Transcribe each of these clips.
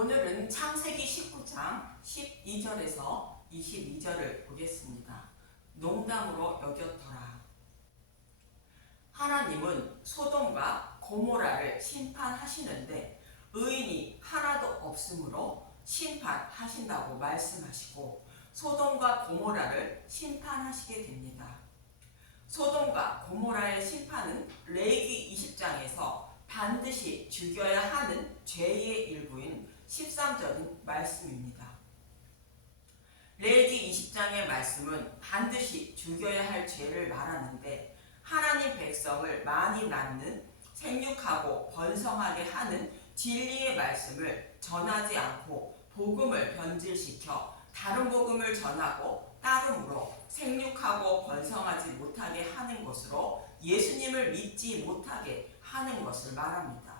오늘은 창세기 19장 12절에서 22절을 보겠습니다. 농담으로 여겼더라. 하나님은 소돔과 고모라를 심판하시는데 의인이 하나도 없으므로 심판하신다고 말씀하시고 소돔과 고모라를 심판하시게 됩니다. 소돔과 고모라의 심판은 레위기 20장에서 반드시 죽여야 하는 죄의 일부인 13절인 말씀입니다. 레위기 20장의 말씀은 반드시 죽여야 할 죄를 말하는데 하나님 백성을 많이 낳는 생육하고 번성하게 하는 진리의 말씀을 전하지 않고 복음을 변질시켜 다른 복음을 전하고 따름으로 생육하고 번성하지 못하게 하는 것으로 예수님을 믿지 못하게 하는 것을 말합니다.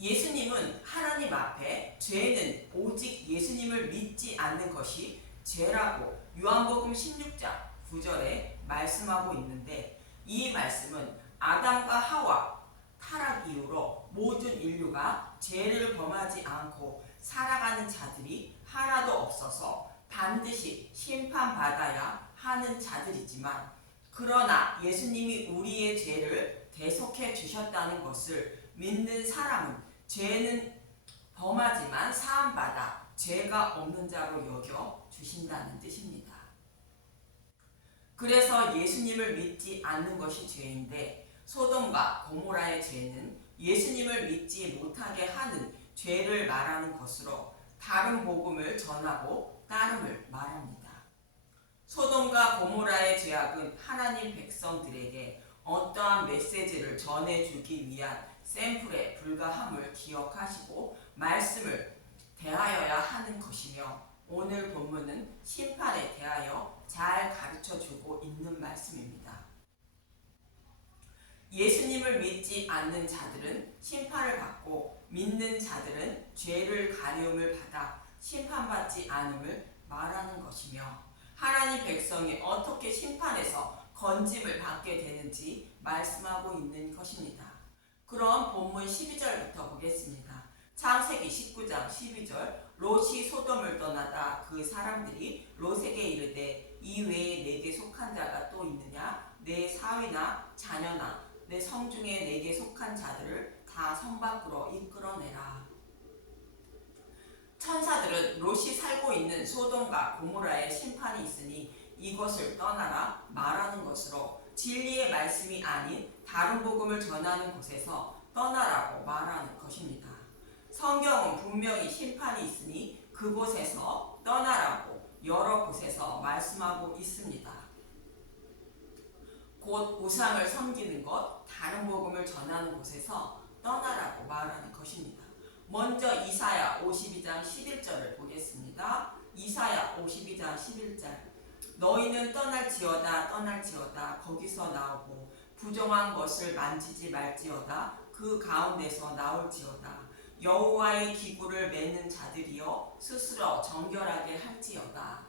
예수님은 하나님 앞에 죄는 오직 예수님을 믿지 않는 것이 죄라고 요한복음 16장 9절에 말씀하고 있는데 이 말씀은 아담과 하와 타락 이후로 모든 인류가 죄를 범하지 않고 살아가는 자들이 하나도 없어서 반드시 심판받아야 하는 자들이지만 그러나 예수님이 우리의 죄를 대속해 주셨다는 것을 믿는 사람은 죄는 범하지만 사함받아 죄가 없는 자로 여겨 주신다는 뜻입니다. 그래서 예수님을 믿지 않는 것이 죄인데 소돔과 고모라의 죄는 예수님을 믿지 못하게 하는 죄를 말하는 것으로 다른 복음을 전하고 따름을 말합니다. 소돔과 고모라의 죄악은 하나님 백성들에게 어떠한 메시지를 전해주기 위한 샘플에 불과함을 기억하시고 말씀을 대하여야 하는 것이며 오늘 본문은 심판에 대하여 잘 가르쳐주고 있는 말씀입니다. 예수님을 믿지 않는 자들은 심판을 받고 믿는 자들은 죄를 가려움을 받아 심판받지 않음을 말하는 것이며 하나님 백성이 어떻게 심판에서 건짐을 받게 되는지 말씀하고 있는 것입니다. 그럼 본문 12절부터 보겠습니다. 창세기 19장 12절 롯이 소돔을 떠나다 그 사람들이 롯에게 이르되 이 외에 내게 속한 자가 또 있느냐? 내 사위나 자녀나 내 성중에 내게 속한 자들을 다 성 밖으로 이끌어내라. 천사들은 롯이 살고 있는 소돔과 고모라의 심판이 있으니 이것을 떠나라 말하는 것으로 진리의 말씀이 아닌 다른 복음을 전하는 곳에서 떠나라고 말하는 것입니다. 성경은 분명히 심판이 있으니 그곳에서 떠나라고 여러 곳에서 말씀하고 있습니다. 곧 우상을 섬기는 것, 다른 복음을 전하는 곳에서 떠나라고 말하는 것입니다. 먼저 이사야 52장 11절을 보겠습니다. 이사야 52장 11절 너희는 떠날지어다 떠날지어다 거기서 나오고 부정한 것을 만지지 말지어다 그 가운데서 나올지어다 여호와의 기구를 매는 자들이여 스스로 정결하게 할지어다.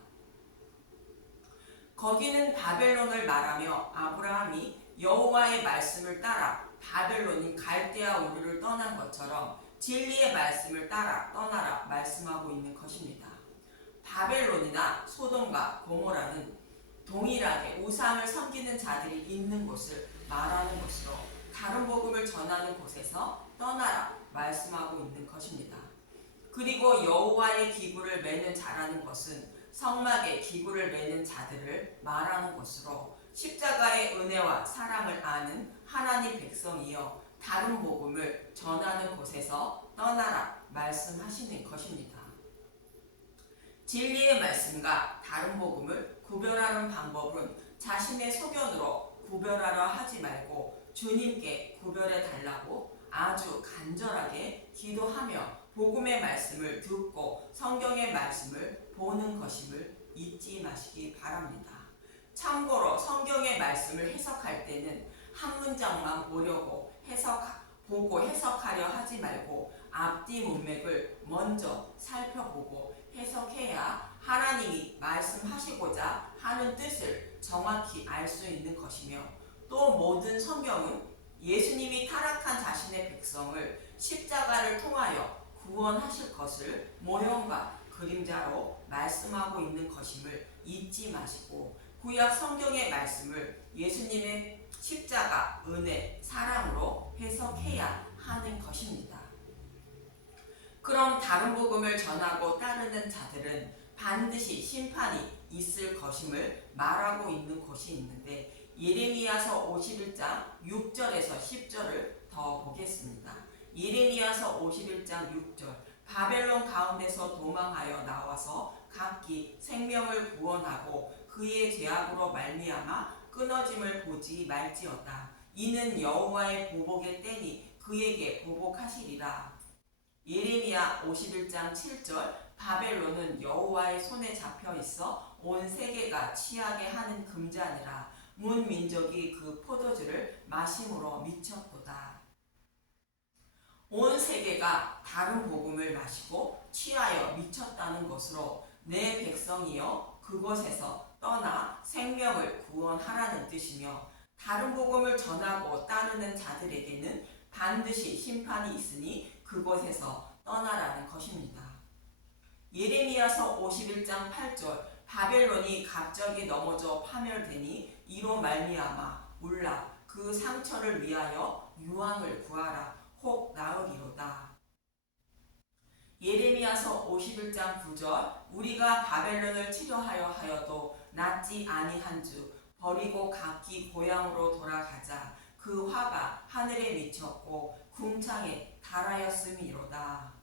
거기는 바벨론을 말하며 아브라함이 여호와의 말씀을 따라 바벨론인 갈대아 우르를 떠난 것처럼 진리의 말씀을 따라 떠나라 말씀하고 있는 것입니다. 바벨론이나 소돔과 고모라는 동일하게 우상을 섬기는 자들이 있는 곳을 말하는 것으로 다른 복음을 전하는 곳에서 떠나라 말씀하고 있는 것입니다. 그리고 여호와의 기구를 매는 자라는 것은 성막의 기구를 매는 자들을 말하는 것으로 십자가의 은혜와 사랑을 아는 하나님 백성이여 다른 복음을 전하는 곳에서 떠나라 말씀하시는 것입니다. 진리의 말씀과 다른 복음을 구별하는 방법은 자신의 소견으로 구별하려 하지 말고 주님께 구별해 달라고 아주 간절하게 기도하며 복음의 말씀을 듣고 성경의 말씀을 보는 것임을 잊지 마시기 바랍니다. 참고로 성경의 말씀을 해석할 때는 한 문장만 보려고 보고 해석하려 하지 말고 앞뒤 문맥을 먼저 살펴보고 해석해야 하나님이 말씀하시고자 하는 뜻을 정확히 알 수 있는 것이며 또 모든 성경은 예수님이 타락한 자신의 백성을 십자가를 통하여 구원하실 것을 모형과 그림자로 말씀하고 있는 것임을 잊지 마시고 구약 성경의 말씀을 예수님의 십자가, 은혜, 사랑으로 해석해야 하는 것입니다. 그럼 다른 복음을 전하고 따르는 자들은 반드시 심판이 있을 것임을 말하고 있는 곳이 있는데 예레미야서 51장 6절에서 10절을 더 보겠습니다. 예레미야서 51장 6절 바벨론 가운데서 도망하여 나와서 각기 생명을 구원하고 그의 죄악으로 말미암아 끊어짐을 보지 말지어다. 이는 여호와의 보복의 때니 그에게 보복하시리라. 예레미야 51장 7절 바벨론은 여호와의 손에 잡혀 있어 온 세계가 취하게 하는 금잔이라. 문 민족이 그 포도주를 마심으로 미쳤도다. 온 세계가 다른 복음을 마시고 취하여 미쳤다는 것으로 내 백성이여 그곳에서 떠나 생명을 구원하라는 뜻이며 다른 복음을 전하고 따르는 자들에게는 반드시 심판이 있으니 그곳에서 떠나라는 것입니다. 예레미야서 51장 8절 바벨론이 갑자기 넘어져 파멸되니 이로 말미암아 울라 그 상처를 위하여 유황을 구하라 혹 나으리로다. 예레미야서 51장 9절 우리가 바벨론을 치료하여 하여도 낫지 아니한즉 버리고 각기 고향으로 돌아가자. 그 화가 하늘에 미쳤고 궁창에 달하였음이로다.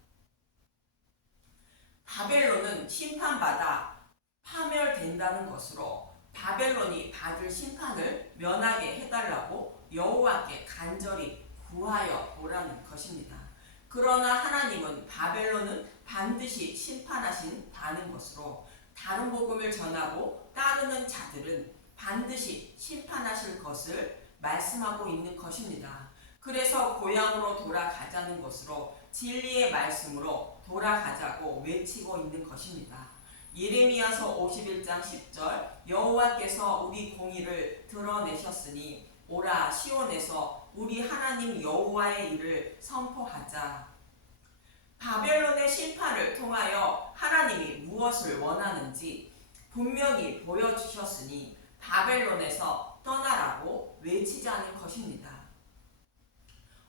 바벨론은 심판받아 파멸된다는 것으로 바벨론이 받을 심판을 면하게 해달라고 여호와께 간절히 구하여 오라는 것입니다. 그러나 하나님은 바벨론은 반드시 심판하신다는 것으로 다른 복음을 전하고 따르는 자들은 반드시 심판하실 것을 말씀하고 있는 것입니다. 그래서 고향으로 돌아가자는 것으로 진리의 말씀으로 돌아가자고 외치고 있는 것입니다. 예레미야서 51장 10절 여호와께서 우리 공의를 드러내셨으니 오라 시온에서 우리 하나님 여호와의 일을 선포하자. 바벨론의 심판을 통하여 하나님이 무엇을 원하는지 분명히 보여주셨으니 바벨론에서 떠나라고 외치자는 것입니다.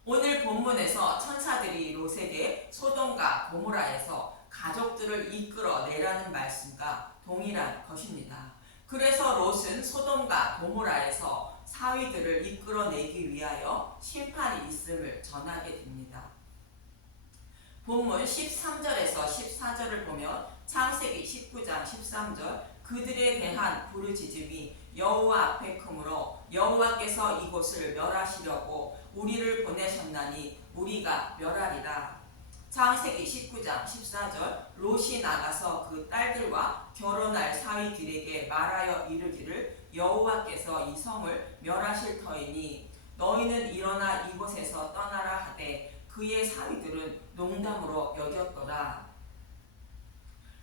오늘 본문에서 천사들이 롯에게 소돔과 고모라에서 가족들을 이끌어내라는 말씀과 동일한 것입니다. 그래서 롯은 소돔과 고모라에서 사위들을 이끌어내기 위하여 심판이 있음을 전하게 됩니다. 본문 13절에서 14절을 보면 창세기 19장 13절 그들에 대한 부르짖음이 여호와 앞에 크므로 여호와께서 이곳을 멸하시려고 우리를 보내셨나니 우리가 멸하리라. 창세기 19장 14절 롯이 나가서 그 딸들과 결혼할 사위들에게 말하여 이르기를 여호와께서 이 성을 멸하실 터이니 너희는 일어나 이곳에서 떠나라 하되 그의 사위들은 농담으로 여겼더라.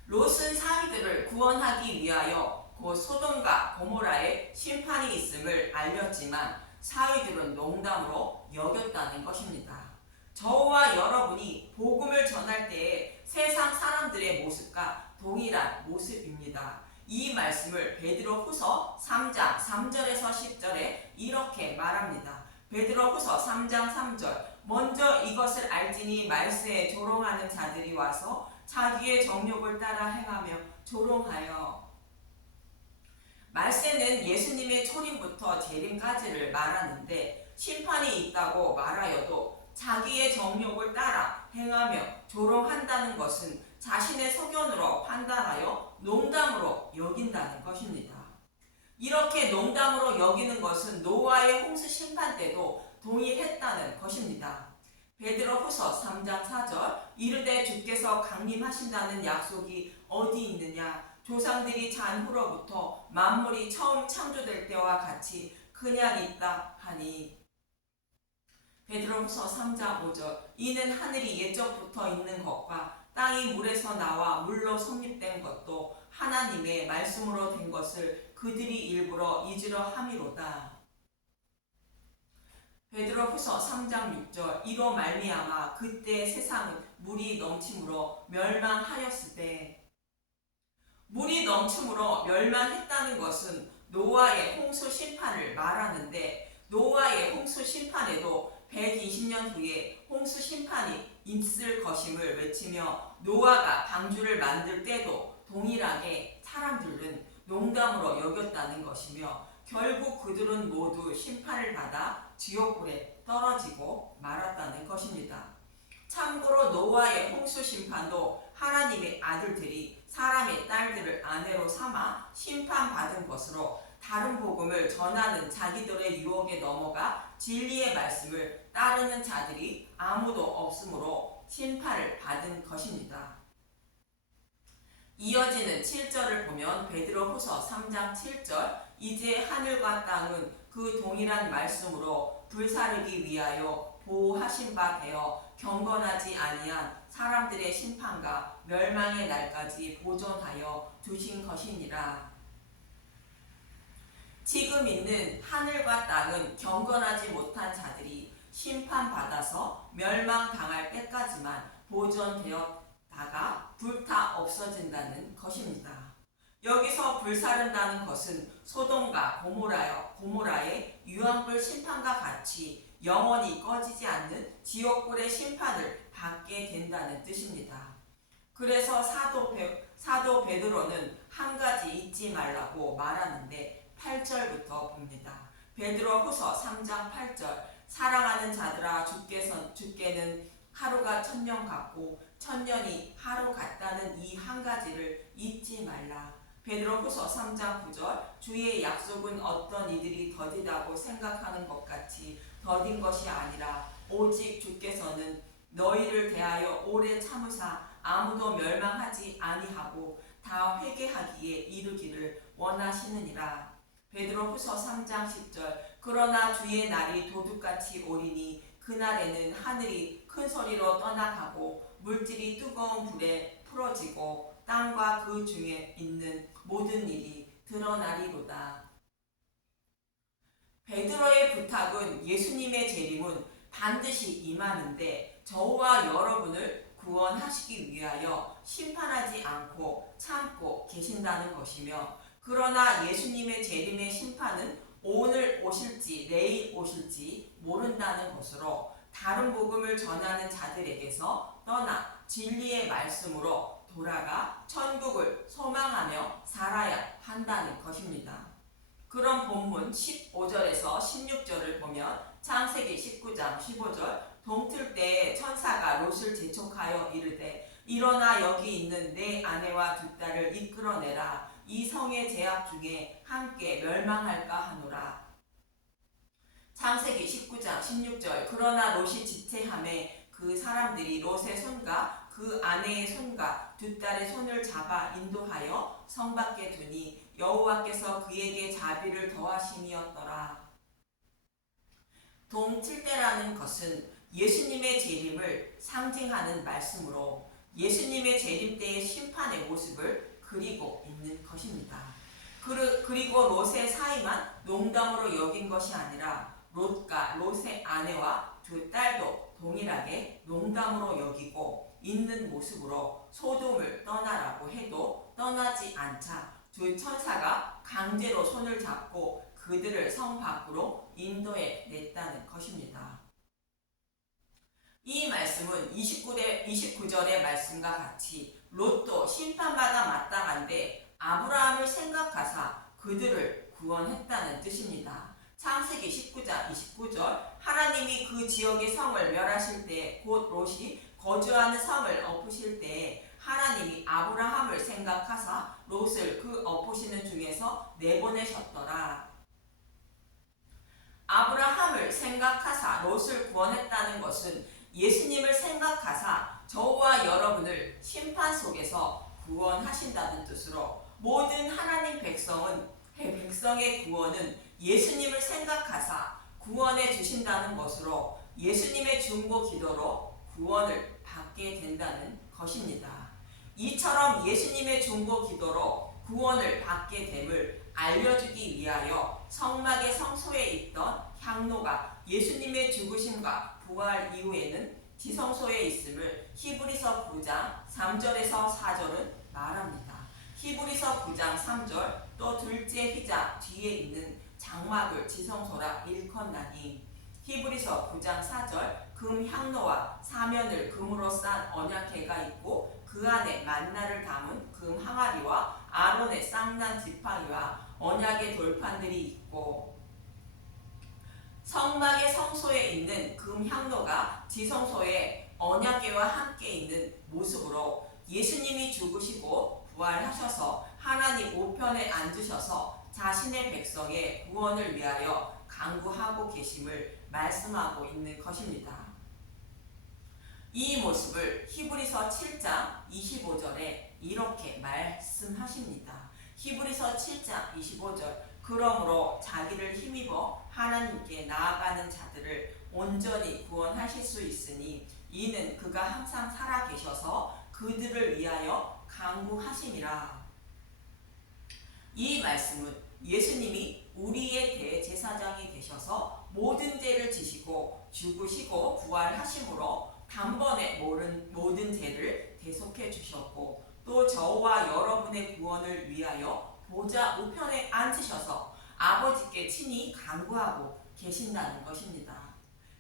롯은 사위들을 구원하기 위하여 곧 소돔과 고모라에 심판이 있음을 알렸지만 사위들은 농담으로 여겼다는 것입니다. 저와 여러분이 복음을 전할 때에 세상 사람들의 모습과 동일한 모습입니다. 이 말씀을 베드로후서 3장 3절에서 10절에 이렇게 말합니다. 베드로후서 3장 3절 먼저 이것을 알지니 말세에 조롱하는 자들이 와서 자기의 정욕을 따라 행하며 조롱하여. 말세는 예수님의 초림부터 재림까지를 말하는데 심판이 있다고 말하여도 자기의 정욕을 따라 행하며 조롱한다는 것은 자신의 소견으로 판단하여 농담으로 여긴다는 것입니다. 이렇게 농담으로 여기는 것은 노아의 홍수 심판 때도 동일했다는 것입니다. 베드로후서 3장 4절 이르되 주께서 강림하신다는 약속이 어디 있느냐 조상들이 잔 후로부터 만물이 처음 창조될 때와 같이 그냥 있다 하니. 베드로후서 3장 5절 이는 하늘이 옛적부터 있는 것과 땅이 물에서 나와 물로 성립된 것도 하나님의 말씀으로 된 것을 그들이 일부러 잊으려 함이로다. 베드로후서 3장 6절 이로 말미암아 그때 세상은 물이 넘침으로 멸망하였을 때, 물이 넘침으로 멸망했다는 것은 노아의 홍수 심판을 말하는데, 노아의 홍수 심판에도 120년 후에 홍수 심판이 있을 것임을 외치며, 노아가 방주를 만들 때도 동일하게 사람들은 농담으로 여겼다는 것이며, 결국 그들은 모두 심판을 받아 지옥불에 떨어지고 말았다는 것입니다. 참고로 노아의 홍수 심판도 하나님의 아들들이 사람의 딸들을 아내로 삼아 심판받은 것으로, 다른 복음을 전하는 자기들의 유혹에 넘어가 진리의 말씀을 따르는 자들이 아무도 없으므로 심판을 받은 것입니다. 이어지는 7절을 보면 베드로후서 3장 7절 이제 하늘과 땅은 그 동일한 말씀으로 불사르기 위하여 보호하신 바 되어 경건하지 아니한 사람들의 심판과 멸망의 날까지 보존하여 두신 것이니라. 지금 있는 하늘과 땅은 경건하지 못한 자들이 심판받아서 멸망당할 때까지만 보존되었다가 불타 없어진다는 것입니다. 여기서 불사른다는 것은 소돔과 고모라의 유황불 심판과 같이 영원히 꺼지지 않는 지옥불의 심판을 받게 된다는 뜻입니다. 그래서 사도 베드로는 한 가지 잊지 말라고 말하는데 8절부터 봅니다. 베드로후서 3장 8절 사랑하는 자들아 주께는 하루가 1000년 같고 1000년이 하루 같다는 이 한 가지를 잊지 말라. 베드로후서 3장 9절 주의 약속은 어떤 이들이 더디다고 생각하는 것 같이 더딘 것이 아니라 오직 주께서는 너희를 대하여 오래 참으사 아무도 멸망하지 아니하고 다 회개하기에 이르기를 원하시느니라. 베드로후서 3장 10절 그러나 주의 날이 도둑같이 오리니 그날에는 하늘이 큰 소리로 떠나가고 물질이 뜨거운 불에 풀어지고 땅과 그 중에 있는 모든 일이 드러나리로다. 베드로의 부탁은 예수님의 재림은 반드시 임하는데 저와 여러분을 구원하시기 위하여 심판하지 않고 참고 계신다는 것이며, 그러나 예수님의 재림의 심판은 오늘 오실지 내일 오실지 모른다는 것으로 다른 복음을 전하는 자들에게서 떠나 진리의 말씀으로 돌아가 천국을 소망하며 살아야 한다는 것입니다. 그럼 본문 15절에서 16절을 보면 창세기 19장 15절 동틀 때에 천사가 롯을 재촉하여 이르되 일어나 여기 있는 내 아내와 두 딸을 이끌어내라. 이 성의 제약 중에 함께 멸망할까 하노라. 창세기 19장 16절 그러나 롯이 지체함에 그 사람들이 롯의 손과 그 아내의 손과 두 딸의 손을 잡아 인도하여 성 밖에 두니 여호와께서 그에게 자비를 더하심이었더라. 동칠대라는 것은 예수님의 재림을 상징하는 말씀으로 예수님의 재림 때의 심판의 모습을 그리고 있는 것입니다. 그리고 롯의 사이만 농담으로 여긴 것이 아니라 롯과 롯의 아내와 두 딸도 동일하게 농담으로 여기고 있는 모습으로 소돔을 떠나라고 해도 떠나지 않자 두 천사가 강제로 손을 잡고 그들을 성 밖으로 인도해 냈다는 것입니다. 이 말씀은 29절의 말씀과 같이 롯도 심판받아 마땅한데 아브라함을 생각하사 그들을 구원했다는 뜻입니다. 창세기 19장 29절 하나님이 그 지역의 성을 멸하실 때 곧 롯이 거주하는 성을 엎으실 때에 하나님이 아브라함을 생각하사 롯을 그 엎으시는 중에서 내보내셨더라. 아브라함을 생각하사 롯을 구원했다는 것은 예수님을 생각하사 저와 여러분을 심판 속에서 구원하신다는 뜻으로 모든 하나님 백성의 구원은 예수님을 생각하사 구원해 주신다는 것으로 예수님의 중보 기도로 구원을 받게 된다는 것입니다. 이처럼 예수님의 중보 기도로 구원을 받게 됨을 알려주기 위하여 성막의 성소에 있던 향로가 예수님의 죽으심과 부활 이후에는 지성소에 있음을 히브리서 9장 3절에서 4절은 말합니다. 히브리서 9장 3절 또 둘째 휘장 뒤에 있는 장막을 지성소라 일컫나니 히브리서 9장 4절 금 향로와 사면을 금으로 싼 언약궤가 있고 그 안에 만나를 담은 금 항아리와 아론의 쌍난 지팡이와 언약의 돌판들이 있고 성막의 성소에 있는 금 향로가 지성소에 언약궤와 함께 있는 모습으로 예수님이 죽으시고 부활하셔서 하나님 우편에 앉으셔서 자신의 백성의 구원을 위하여 간구하고 계심을 말씀하고 있는 것입니다. 이 모습을 히브리서 7장 25절에 이렇게 말씀하십니다. 히브리서 7장 25절 그러므로 자기를 힘입어 하나님께 나아가는 자들을 온전히 구원하실 수 있으니 이는 그가 항상 살아 계셔서 그들을 위하여 간구하심이라. 이 말씀은 예수님이 우리의 대제사장이 되셔서 모든 죄를 지시고 죽으시고 부활하심으로 단번에 모든 죄를 대속해 주셨고 또 저와 여러분의 구원을 위하여 보좌 우편에 앉으셔서 아버지께 친히 간구하고 계신다는 것입니다.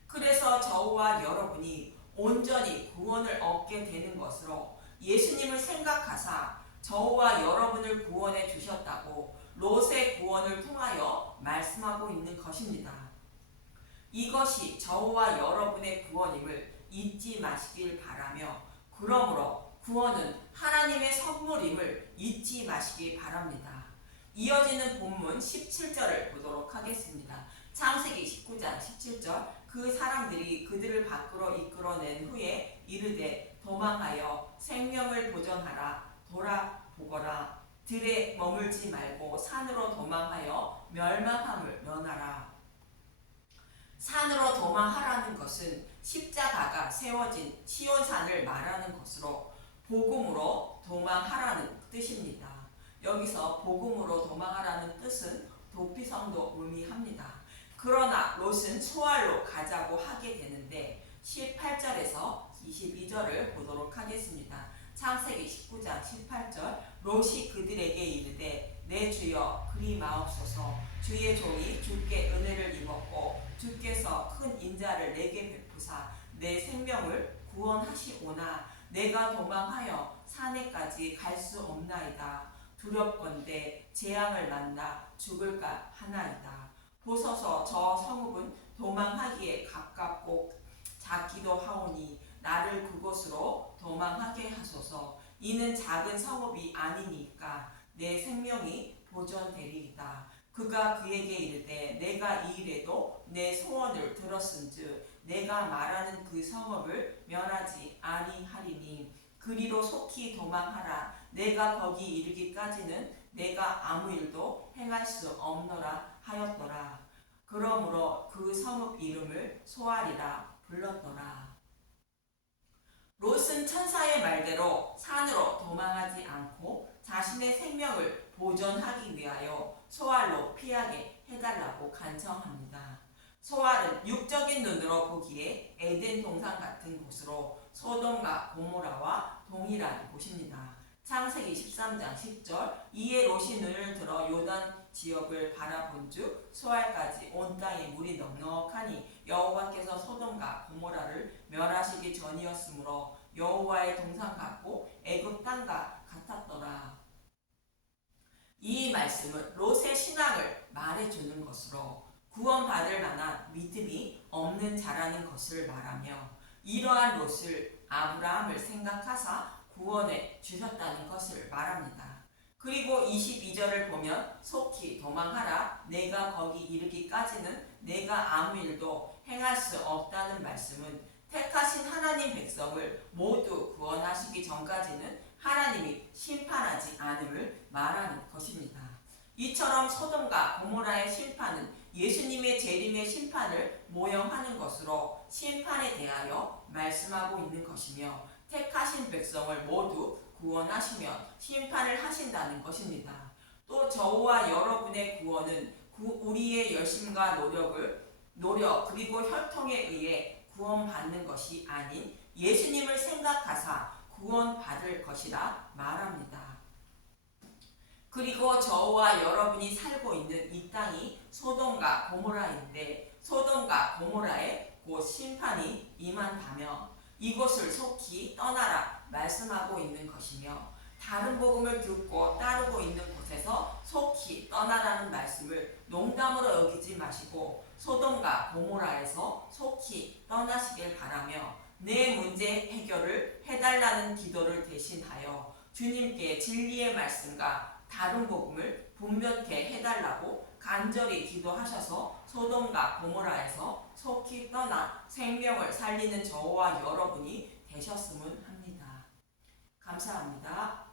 그래서 저와 여러분이 온전히 구원을 얻게 되는 것으로 예수님을 생각하사 저와 여러분을 구원해 주셨다고 롯의 구원을 통하여 말씀하고 있는 것입니다. 이것이 저와 여러분의 구원임을 잊지 마시길 바라며 그러므로 구원은 하나님의 선물임을 잊지 마시기 바랍니다. 이어지는 본문 17절을 보도록 하겠습니다. 창세기 19장 17절 그 사람들이 그들을 밖으로 이끌어낸 후에 이르되 도망하여 생명을 보존하라 돌아보거라 들에 머물지 말고 산으로 도망하여 멸망함을 면하라. 산으로 도망하라는 것은 십자가가 세워진 시온산을 말하는 것으로 복음으로 도망하라는 뜻입니다. 여기서 복음으로 도망하라는 뜻은 도피성도 의미합니다. 그러나 롯은 소알로 가자고 하게 되는데 18절에서 22절을 보도록 하겠습니다. 창세기 19장 18절 롯이 그들에게 이르되 내 주여 그리 마옵소서 주의 종이 주께 은혜를 입었고 주께서 큰 인자를 내게 베푸사 내 생명을 구원하시오나 내가 도망하여 산에까지 갈 수 없나이다. 두렵건대 재앙을 만나 죽을까 하나이다. 보소서 저 성읍은 도망하기에 가깝고 작기도 하오니 나를 그곳으로 도망하게 하소서. 이는 작은 성읍이 아니니까 내 생명이 보존되리이다. 그가 그에게 이르되 내가 이 일에도 내 소원을 들었은즉 내가 말하는 그 성읍을 멸하지 아니하리니 그리로 속히 도망하라. 내가 거기 이르기까지는 내가 아무 일도 행할 수 없노라 하였더라. 그러므로 그 성읍 이름을 소알이라 불렀더라. 롯은 천사의 말대로 산으로 도망하지 않고 자신의 생명을 보존하기 위하여 소알로 피하게 해달라고 간청합니다. 소알은 육적인 눈으로 보기에 에덴 동산 같은 곳으로 소돔과 고모라와 동일한 곳입니다. 창세기 13장 10절 이에 롯이 눈을 들어 요단 지역을 바라본즉 소알까지 온 땅에 물이 넉넉하니 여호와께서 소돔과 고모라를 멸하시기 전이었으므로 여호와의 동산 같고 애굽 땅과 같았더라. 이 말씀은 롯의 신앙을 말해주는 것으로 구원받을 만한 믿음이 없는 자라는 것을 말하며 이러한 롯을 아브라함을 생각하사 구원해 주셨다는 것을 말합니다. 그리고 22절을 보면 속히 도망하라. 내가 거기 이르기까지는 내가 아무 일도 행할 수 없다는 말씀은 택하신 하나님 백성을 모두 구원하시기 전까지는 하나님이 심판하지 않음을 말하는 것입니다. 이처럼 소돔과 고모라의 심판은 예수님의 재림의 심판을 모형하는 것으로 심판에 대하여 말씀하고 있는 것이며 택하신 백성을 모두 구원하시며 심판을 하신다는 것입니다. 또 저와 여러분의 구원은 우리의 열심과 노력 그리고 혈통에 의해 구원받는 것이 아닌 예수님을 생각하사 구원받을 것이라 말합니다. 그리고 저와 여러분이 살고 있는 이 땅이 소돔과 고모라인데 소돔과 고모라에 곧 심판이 임한다며 이곳을 속히 떠나라 말씀하고 있는 것이며 다른 복음을 듣고 따르고 있는 곳에서 속히 떠나라는 말씀을 농담으로 여기지 마시고 소돔과 고모라에서 속히 떠나시길 바라며 내 문제 해결을 해달라는 기도를 대신하여 주님께 진리의 말씀과 다른 복음을 분명케 해달라고 간절히 기도하셔서 소돔과 고모라에서 속히 떠나 생명을 살리는 저와 여러분이 되셨으면 합니다. 감사합니다.